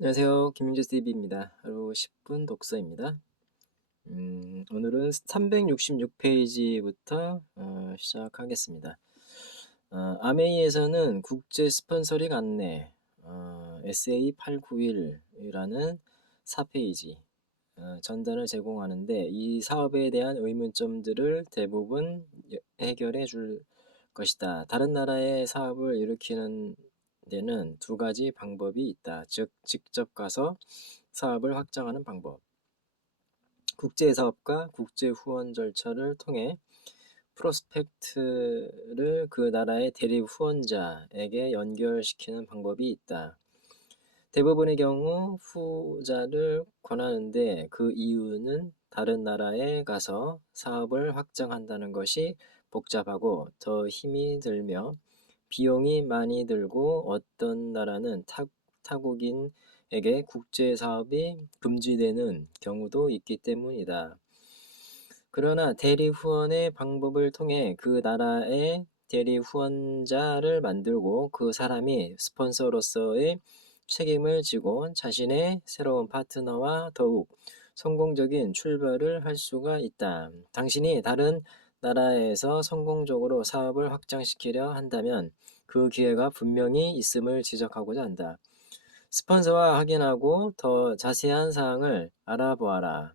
안녕하세요. 김민재 CB입니다. 하루 10분 독서입니다. 오늘은 366페이지부터 시작하겠습니다. 아메이에서는 국제 스폰서링 안내 SA891이라는 4페이지 전단을 제공하는데 이 사업에 대한 의문점들을 대부분 해결해 줄 것이다. 다른 나라의 사업을 일으키는 데는 두 가지 방법이 있다. 즉, 직접 가서 사업을 확장하는 방법. 국제사업과 국제후원 절차를 통해 프로스펙트를 그 나라의 대리 후원자에게 연결시키는 방법이 있다. 대부분의 경우 후자를 권하는데 그 이유는 다른 나라에 가서 사업을 확장한다는 것이 복잡하고 더 힘이 들며 비용이 많이 들고 어떤 나라는 타국인에게 국제 사업이 금지되는 경우도 있기 때문이다. 그러나 대리 후원의 방법을 통해 그 나라의 대리 후원자를 만들고 그 사람이 스폰서로서의 책임을 지고 자신의 새로운 파트너와 더욱 성공적인 출발을 할 수가 있다. 당신이 다른 나라에서 성공적으로 사업을 확장시키려 한다면 그 기회가 분명히 있음을 지적하고자 한다. 스폰서와 확인하고 더 자세한 사항을 알아보라.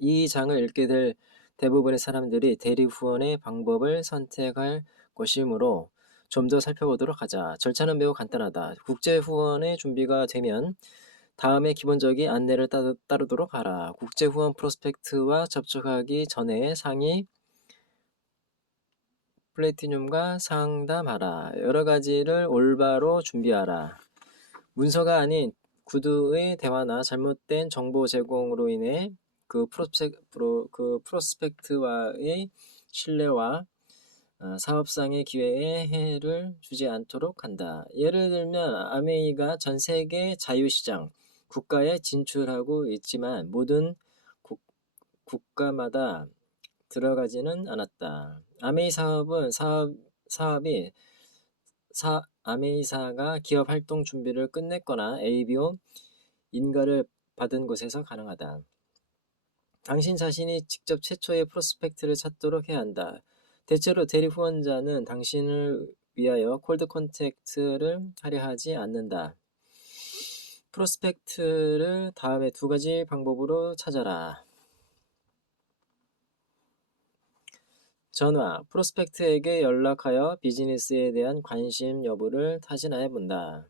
이 장을 읽게 될 대부분의 사람들이 대리 후원의 방법을 선택할 것이므로 좀 더 살펴보도록 하자. 절차는 매우 간단하다. 국제 후원의 준비가 되면 다음에 기본적인 안내를 따르도록 하라. 국제 후원 프로스펙트와 접촉하기 전에 상위 플래티늄과 상담하라. 여러 가지를 올바로 준비하라. 문서가 아닌 구두의 대화나 잘못된 정보 제공으로 인해 그 프로스펙트와의 신뢰와 사업상의 기회에 해를 주지 않도록 한다. 예를 들면 아메이가 전 세계 자유시장 국가에 진출하고 있지만 모든 국가마다 들어가지는 않았다. 아메이 사업은 사업이 아메이사가 기업 활동 준비를 끝냈거나 ABO 인가를 받은 곳에서 가능하다. 당신 자신이 직접 최초의 프로스펙트를 찾도록 해야 한다. 대체로 대리 후원자는 당신을 위하여 콜드 컨택트를 하려 하지 않는다. 프로스펙트를 다음에 두 가지 방법으로 찾아라. 전화, 프로스펙트에게 연락하여 비즈니스에 대한 관심 여부를 타진해 본다.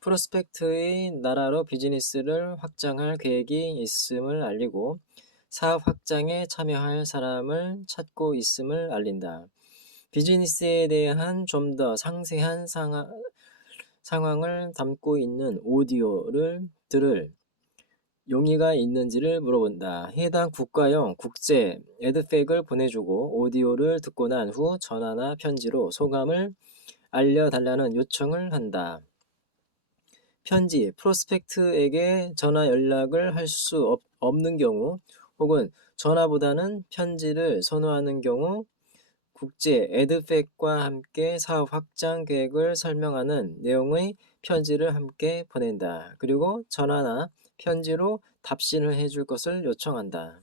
프로스펙트의 나라로 비즈니스를 확장할 계획이 있음을 알리고 사업 확장에 참여할 사람을 찾고 있음을 알린다. 비즈니스에 대한 좀 더 상세한 상황을 담고 있는 오디오를 들을 용의가 있는지를 물어본다. 해당 국가용 국제 에드팩을 보내주고 오디오를 듣고 난 후 전화나 편지로 소감을 알려달라는 요청을 한다. 편지, 프로스펙트에게 전화 연락을 할 수 없는 경우 혹은 전화보다는 편지를 선호하는 경우 국제 에드팩과 함께 사업 확장 계획을 설명하는 내용의 편지를 함께 보낸다. 그리고 전화나 편지로 답신을 해줄 것을 요청한다.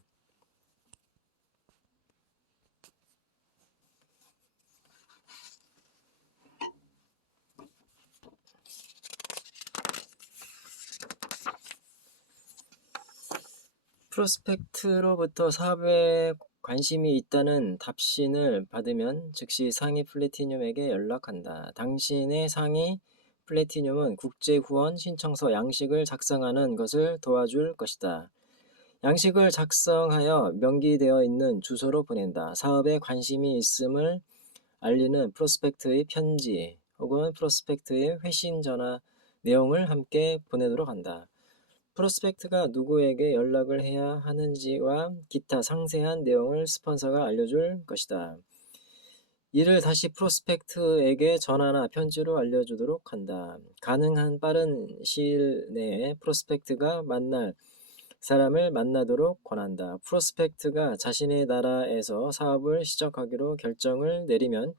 프로스펙트로부터 사업에 관심이 있다는 답신을 받으면 즉시 상위 플래티늄에게 연락한다. 당신의 상위 플래티늄은 국제 후원 신청서 양식을 작성하는 것을 도와줄 것이다. 양식을 작성하여 명기되어 있는 주소로 보낸다. 사업에 관심이 있음을 알리는 프로스펙트의 편지 혹은 프로스펙트의 회신 전화 내용을 함께 보내도록 한다. 프로스펙트가 누구에게 연락을 해야 하는지와 기타 상세한 내용을 스폰서가 알려줄 것이다. 이를 다시 프로스펙트에게 전화나 편지로 알려주도록 한다. 가능한 빠른 시일 내에 프로스펙트가 만날 사람을 만나도록 권한다. 프로스펙트가 자신의 나라에서 사업을 시작하기로 결정을 내리면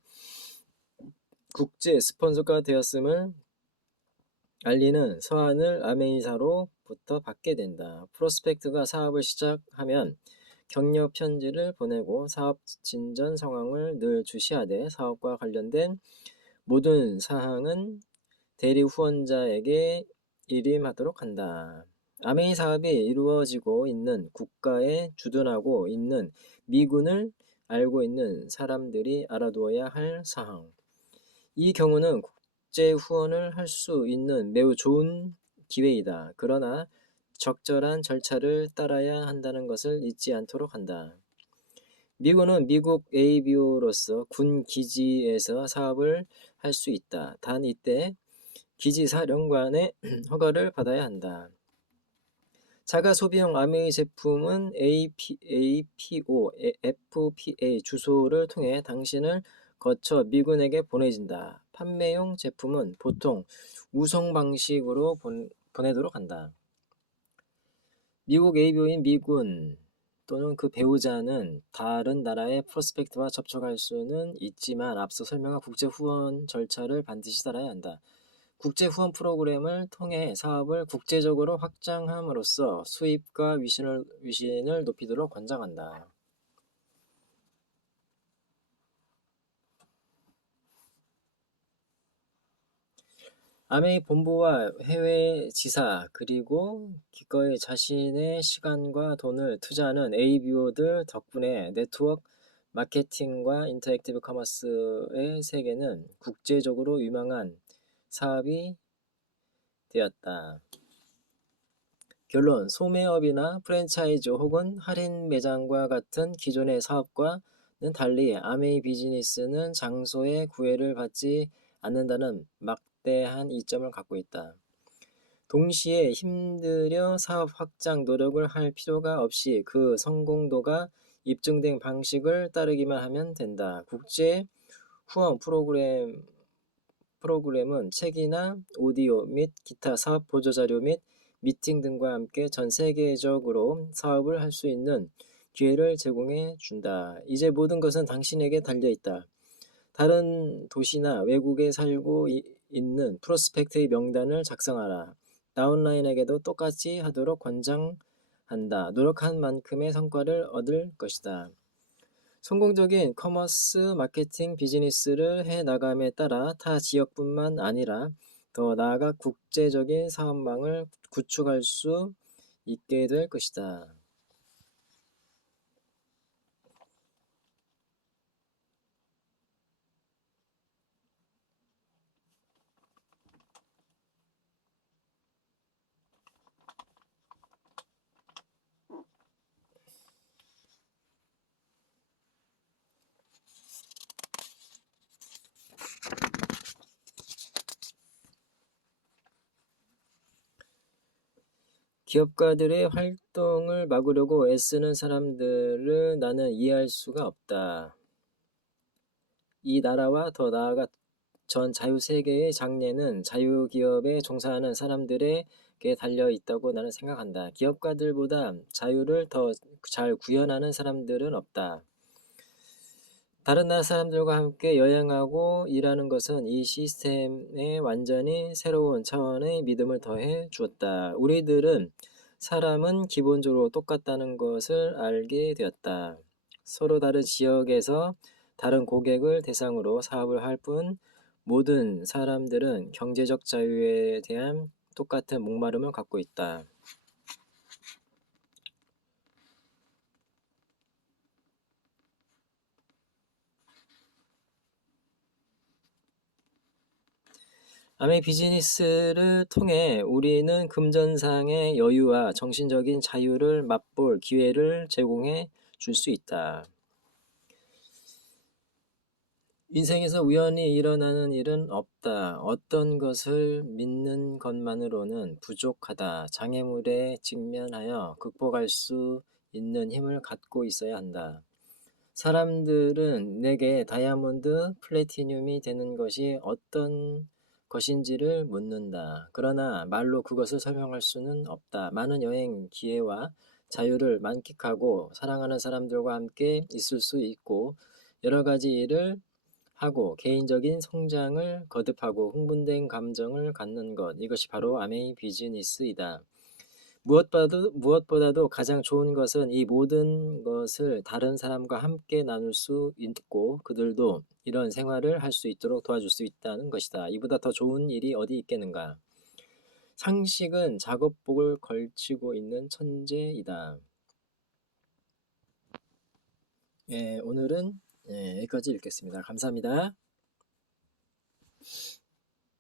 국제 스폰서가 되었음을 알리는 서한을 아메이사로부터 받게 된다. 프로스펙트가 사업을 시작하면 격려 편지를 보내고 사업 진전 상황을 늘 주시하되 사업과 관련된 모든 사항은 대리 후원자에게 일임하도록 한다. 아메이 사업이 이루어지고 있는 국가에 주둔하고 있는 미군을 알고 있는 사람들이 알아두어야 할 사항. 이 경우는 국제 후원을 할 수 있는 매우 좋은 기회이다. 그러나 적절한 절차를 따라야 한다는 것을 잊지 않도록 한다. 미군은 미국 ABO로서 군 기지에서 사업을 할 수 있다. 단 이때 기지 사령관의 허가를 받아야 한다. 자가 소비용 아메이 제품은 APO, FPA 주소를 통해 당신을 거쳐 미군에게 보내진다. 판매용 제품은 보통 우성 방식으로 보내도록 한다. 미국 ABO인 미군 또는 그 배우자는 다른 나라의 프로스펙트와 접촉할 수는 있지만 앞서 설명한 국제 후원 절차를 반드시 따라야 한다. 국제 후원 프로그램을 통해 사업을 국제적으로 확장함으로써 수입과 위신을 높이도록 권장한다. 아메이 본부와 해외 지사 그리고 기꺼이 자신의 시간과 돈을 투자하는 ABO들 덕분에 네트워크 마케팅과 인터랙티브 커머스의 세계는 국제적으로 유망한 사업이 되었다. 결론, 소매업이나 프랜차이즈 혹은 할인 매장과 같은 기존의 사업과는 달리 아메이 비즈니스는 장소의 구애를 받지 않는다는 막대한 이점을 갖고 있다. 동시에 힘들여 사업 확장 노력을 할 필요가 없이 그 성공도가 입증된 방식을 따르기만 하면 된다. 국제 후원 프로그램은 책이나 오디오 및 기타 사업 보조자료 및 미팅 등과 함께 전 세계적으로 사업을 할 수 있는 기회를 제공해 준다. 이제 모든 것은 당신에게 달려 있다. 다른 도시나 외국에 살고 있는 프로스펙트의 명단을 작성하라. 다운라인에게도 똑같이 하도록 권장한다. 노력한 만큼의 성과를 얻을 것이다. 성공적인 커머스 마케팅 비즈니스를 해 나감에 따라 타 지역뿐만 아니라 더 나아가 국제적인 사업망을 구축할 수 있게 될 것이다. 기업가들의 활동을 막으려고 애쓰는 사람들을 나는 이해할 수가 없다. 이 나라와 더 나아가 전 자유세계의 장래는 자유기업에 종사하는 사람들에게 달려 있다고 나는 생각한다. 기업가들보다 자유를 더 잘 구현하는 사람들은 없다. 다른 나라 사람들과 함께 여행하고 일하는 것은 이 시스템에 완전히 새로운 차원의 믿음을 더해 주었다. 우리들은 사람은 기본적으로 똑같다는 것을 알게 되었다. 서로 다른 지역에서 다른 고객을 대상으로 사업을 할 뿐 모든 사람들은 경제적 자유에 대한 똑같은 목마름을 갖고 있다. 아메 비즈니스를 통해 우리는 금전상의 여유와 정신적인 자유를 맛볼 기회를 제공해 줄 수 있다. 인생에서 우연히 일어나는 일은 없다. 어떤 것을 믿는 것만으로는 부족하다. 장애물에 직면하여 극복할 수 있는 힘을 갖고 있어야 한다. 사람들은 내게 다이아몬드, 플래티늄이 되는 것이 어떤 것인지를 묻는다. 그러나 말로 그것을 설명할 수는 없다. 많은 여행 기회와 자유를 만끽하고 사랑하는 사람들과 함께 있을 수 있고 여러 가지 일을 하고 개인적인 성장을 거듭하고 흥분된 감정을 갖는 것, 이것이 바로 아메이 비즈니스이다. 무엇보다도 가장 좋은 것은 이 모든 것을 다른 사람과 함께 나눌 수 있고 그들도 이런 생활을 할 수 있도록 도와줄 수 있다는 것이다. 이보다 더 좋은 일이 어디 있겠는가. 상식은 작업복을 걸치고 있는 천재이다. 예, 오늘은 여기까지 읽겠습니다. 감사합니다.